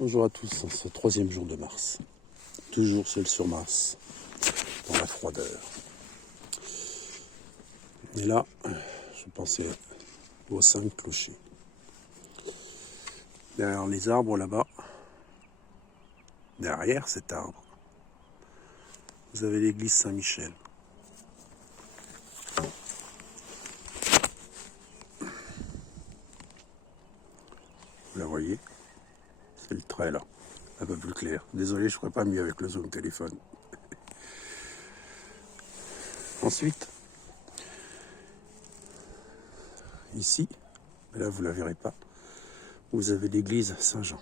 Bonjour à tous, ce troisième jour de mars. Toujours seul sur Mars, dans la froideur. Et là, je pensais aux 5 clochers. Derrière les arbres là-bas, derrière cet arbre, vous avez l'église Saint-Michel. Vous la voyez? C'est le trait là, un peu plus clair. Désolé, je ne ferai pas mieux avec le zoom téléphone. Ensuite, ici, là vous ne la verrez pas, vous avez l'église Saint-Jean.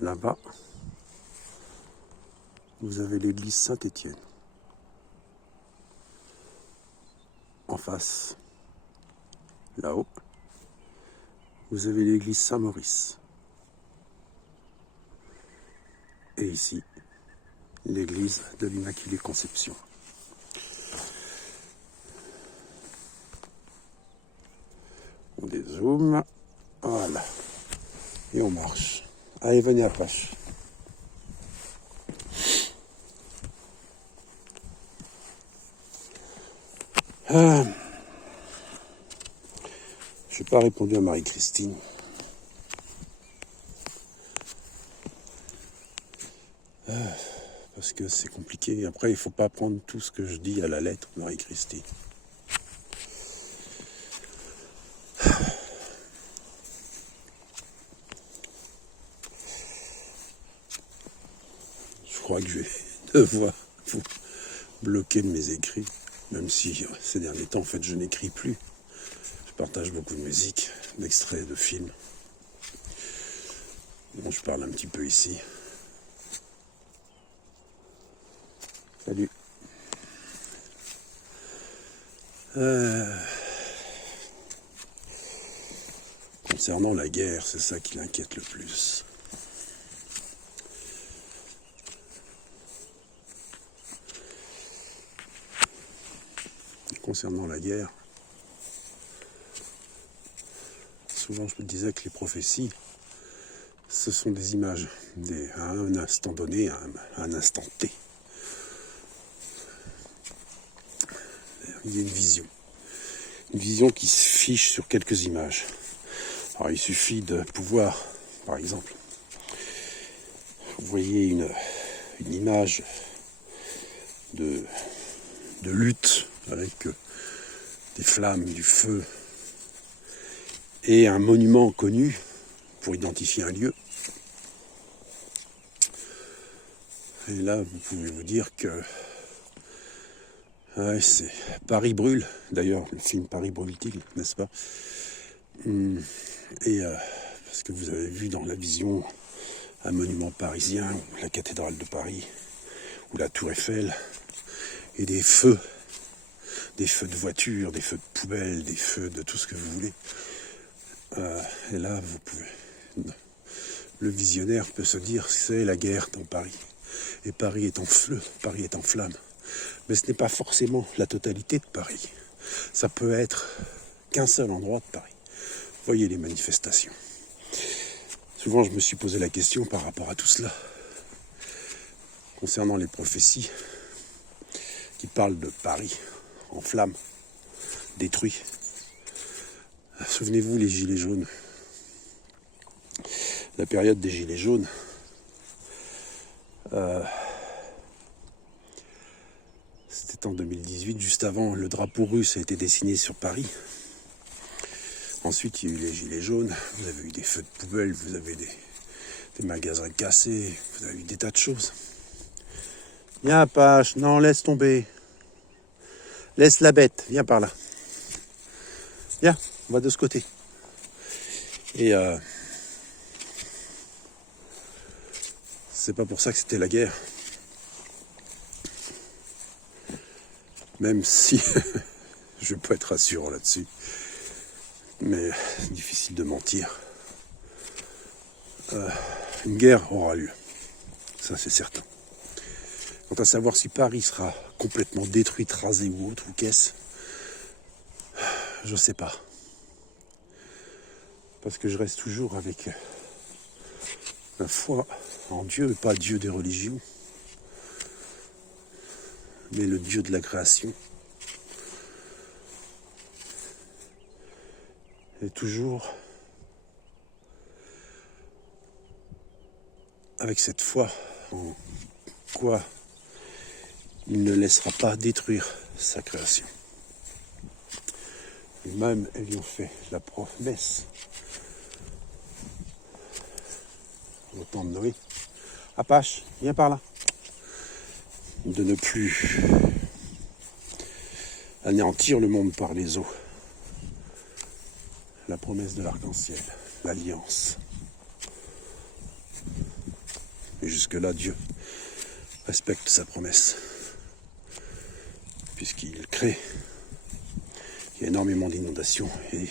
Là-bas, vous avez l'église Saint-Étienne. En face, là-haut, vous avez l'église Saint-Maurice. Et ici, l'église de l'Immaculée Conception. On dézoome, voilà, et on marche. Allez, venez à Pache. Je n'ai pas répondu à Marie-Christine. Parce que c'est compliqué. Après, il ne faut pas prendre tout ce que je dis à la lettre, Marie-Christine. Je crois que je vais devoir vous bloquer de mes écrits. Même si ces derniers temps, en fait, je n'écris plus. Je partage beaucoup de musique, d'extraits de films. Bon, je parle un petit peu ici. Salut. Concernant la guerre, c'est ça qui l'inquiète le plus. Concernant la guerre, souvent je me disais que les prophéties, ce sont des images, à un instant donné, à un instant T. Il y a une vision qui se fiche sur quelques images. Alors il suffit de pouvoir, par exemple, vous voyez une image de lutte avec des flammes, du feu et un monument connu pour identifier un lieu. Et là, vous pouvez vous dire que c'est Paris brûle. D'ailleurs, le film Paris brûle-t-il, n'est-ce pas? Et parce que vous avez vu dans la vision un monument parisien, ou la cathédrale de Paris, ou la tour Eiffel, et des feux de voitures, des feux de poubelles, des feux de tout ce que vous voulez. Et là, le visionnaire peut se dire que c'est la guerre dans Paris. Et Paris est en feu, Paris est en flammes. Mais ce n'est pas forcément la totalité de Paris. Ça peut être qu'un seul endroit de Paris. Voyez les manifestations. Souvent, je me suis posé la question par rapport à tout cela. Concernant les prophéties qui parlent de Paris en flammes, détruit. Souvenez-vous les gilets jaunes. La période des gilets jaunes, c'était en 2018, juste avant le drapeau russe a été dessiné sur Paris. Ensuite, il y a eu les gilets jaunes, vous avez eu des feux de poubelle, vous avez des magasins cassés, vous avez eu des tas de choses. Viens, Pache, non, laisse tomber. Laisse la bête, viens par là. Viens, on va de ce côté. Et c'est pas pour ça que c'était la guerre. Même si je peux être rassurant là-dessus. Mais c'est difficile de mentir. Une guerre aura lieu. Ça, c'est certain. Quant à savoir si Paris sera complètement détruite, rasée ou autre, ou qu'est-ce, je sais pas. Parce que je reste toujours avec la foi en Dieu, pas Dieu des religions, mais le Dieu de la création. Et toujours avec cette foi en quoi il ne laissera pas détruire sa création. Et même ayant fait la promesse au temps de Noé, Apache, viens par là, de ne plus anéantir le monde par les eaux. La promesse de l'arc-en-ciel, l'alliance. Et jusque-là, Dieu respecte sa promesse, puisqu'il crée. Il y a énormément d'inondations, et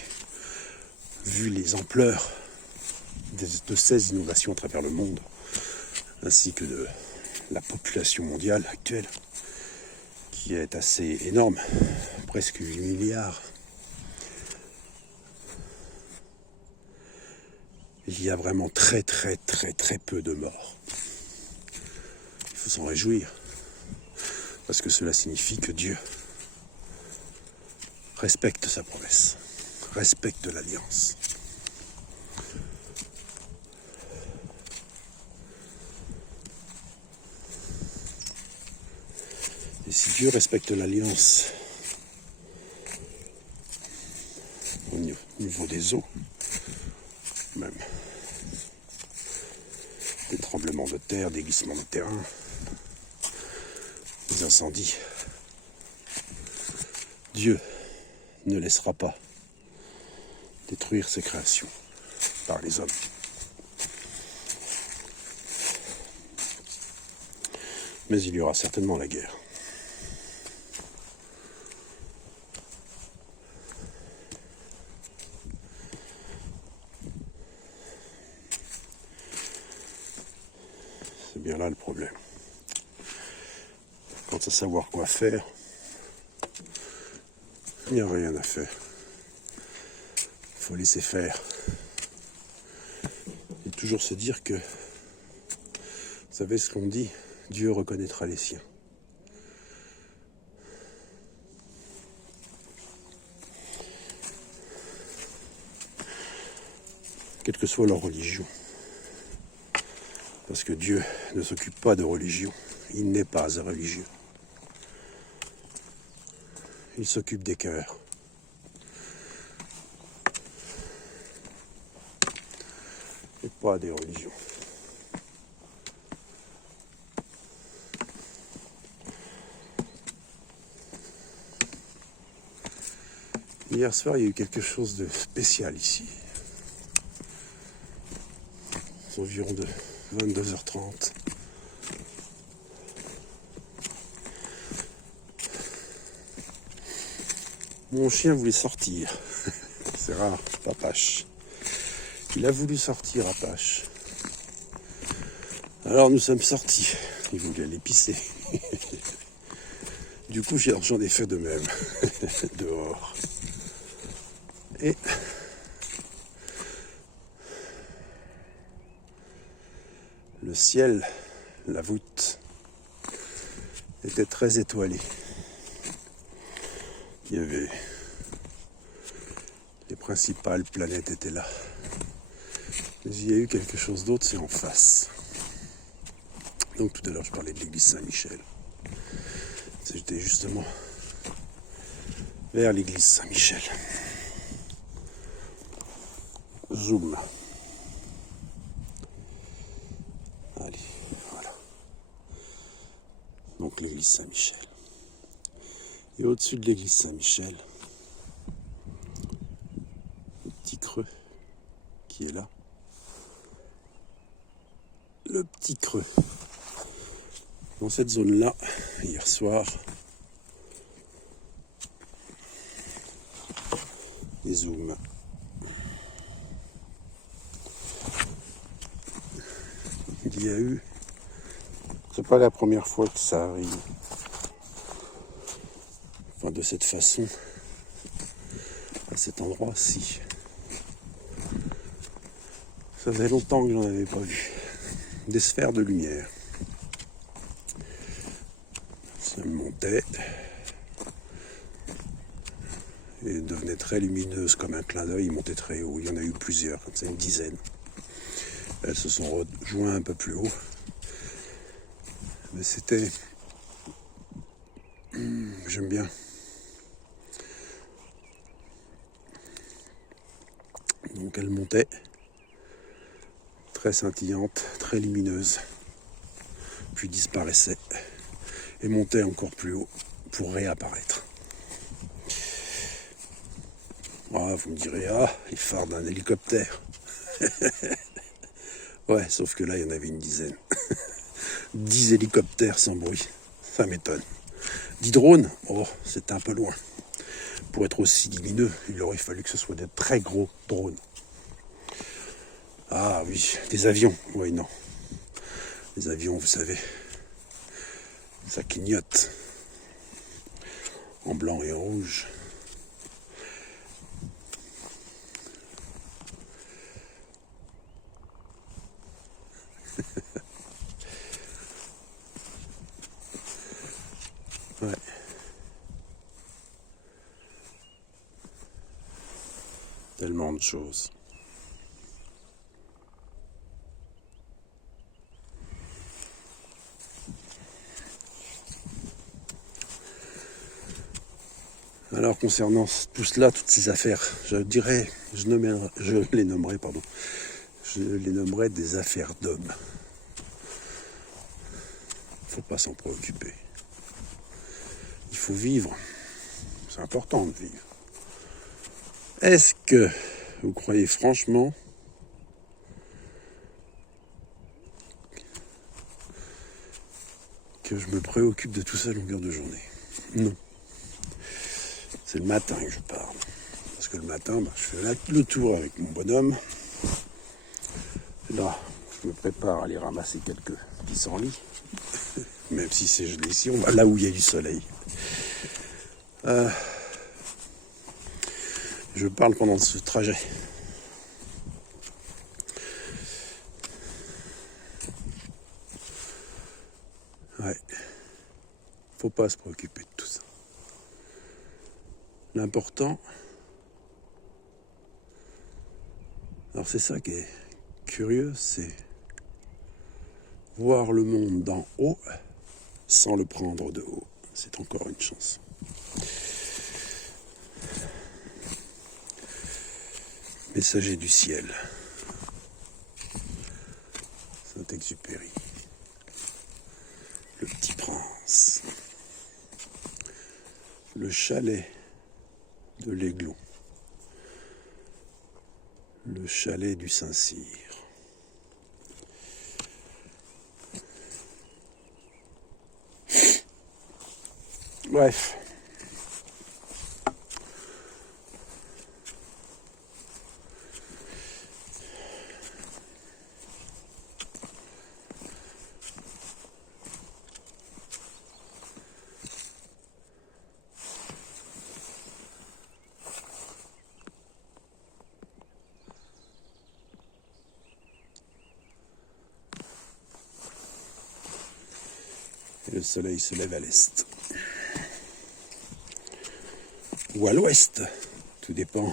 vu les ampleurs de ces inondations à travers le monde, ainsi que de la population mondiale actuelle, qui est assez énorme, presque 8 milliards, il y a vraiment très peu de morts. Il faut s'en réjouir, parce que cela signifie que Dieu respecte sa promesse, respecte l'alliance. Et si Dieu respecte l'alliance au niveau des eaux, même des tremblements de terre, des glissements de terrain, des incendies, Dieu ne laissera pas détruire ses créations par les hommes. Mais il y aura certainement la guerre. C'est bien là le problème. Quant à savoir quoi faire, il n'y a rien à faire. Il faut laisser faire. Et toujours se dire que, vous savez ce qu'on dit, Dieu reconnaîtra les siens. Quelle que soit leur religion. Parce que Dieu ne s'occupe pas de religion. Il n'est pas un religieux. Il s'occupe des cœurs. Et pas des religions. Hier soir, il y a eu quelque chose de spécial ici. C'est environ de 22h30. Mon chien voulait sortir. C'est rare, Apache. Il a voulu sortir, Apache. Alors nous sommes sortis. Il voulait aller pisser. Du coup, j'en ai fait de même. Dehors. Et le ciel, la voûte, était très étoilée. Il y avait les principales planètes étaient là. Mais il y a eu quelque chose d'autre, c'est en face. Donc tout à l'heure je parlais de l'église Saint-Michel. J'étais justement vers l'église Saint-Michel. Zoom. Allez, voilà. Donc l'église Saint-Michel. Et au-dessus de l'église Saint-Michel, le petit creux qui est là. Le petit creux. Dans cette zone-là, hier soir, des zooms. Il y a eu, c'est pas la première fois que ça arrive. Enfin, de cette façon, à cet endroit-ci. Ça faisait longtemps que j'en avais pas vu. Des sphères de lumière. Ça montait. Et devenait très lumineuse comme un clin d'œil. Il montait très haut. Il y en a eu plusieurs, comme ça, une dizaine. Elles se sont rejointes un peu plus haut. Mais c'était... J'aime bien. Donc elle montait, très scintillante, très lumineuse, puis disparaissait et montait encore plus haut pour réapparaître. Ah, vous me direz, les phares d'un hélicoptère. Ouais, sauf que là, il y en avait une dizaine. 10 hélicoptères sans bruit, ça m'étonne. 10 drones, c'est un peu loin. Pour être aussi lumineux, il aurait fallu que ce soit des très gros drones. Ah oui, des avions, oui, non. Les avions, vous savez, ça clignote en blanc et en rouge. Ouais. Tellement de choses. Alors concernant tout cela, toutes ces affaires, je les nommerais des affaires d'hommes. Il ne faut pas s'en préoccuper. Il faut vivre. C'est important de vivre. Est-ce que vous croyez franchement que je me préoccupe de tout ça à longueur de journée? Non. C'est le matin que je parle. Parce que le matin, je fais le tour avec mon bonhomme. Là, je me prépare à aller ramasser quelques pissenlits. Même si c'est gelé ici, on va là où il y a du soleil. Je parle pendant ce trajet. Ouais. Faut pas se préoccuper de tout ça. L'important, alors c'est ça qui est curieux, c'est voir le monde d'en haut sans le prendre de haut. C'est encore une chance. Messager du ciel. Saint-Exupéry. Le Petit Prince. Le chalet de l'Aiglon. Le chalet du Saint-Cyr. Bref. Et le soleil se lève à l'est. Ou à l'ouest. Tout dépend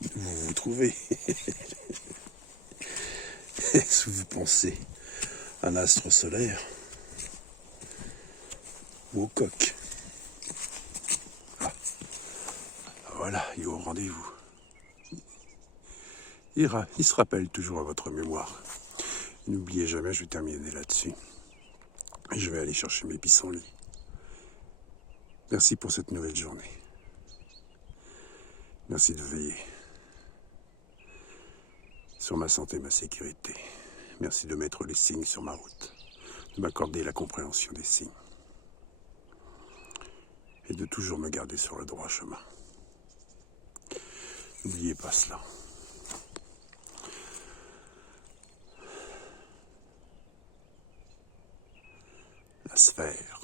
d'où vous vous trouvez. Si vous pensez à l'astre solaire ou au coq. Voilà, il est au rendez-vous. Il se rappelle toujours à votre mémoire. N'oubliez jamais, je vais terminer là-dessus. Et je vais aller chercher mes pissenlits. Merci pour cette nouvelle journée. Merci de veiller sur ma santé et ma sécurité. Merci de mettre les signes sur ma route, de m'accorder la compréhension des signes et de toujours me garder sur le droit chemin. N'oubliez pas cela. La sphère,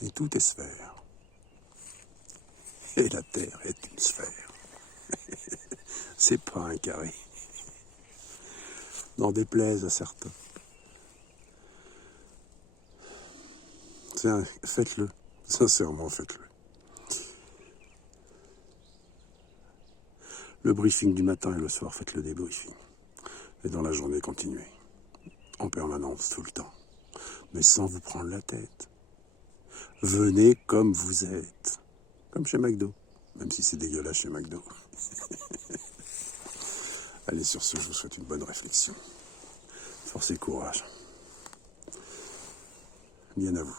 et tout est sphère. Et la Terre est une sphère. C'est pas un carré. n'en déplaise à certains. Faites-le, sincèrement faites-le. Le briefing du matin et le soir, faites le débriefing. Et dans la journée, continuez. En permanence, tout le temps. Mais sans vous prendre la tête. Venez comme vous êtes. Comme chez McDo. Même si c'est dégueulasse chez McDo. Allez, sur ce, je vous souhaite une bonne réflexion. Force et courage. Bien à vous.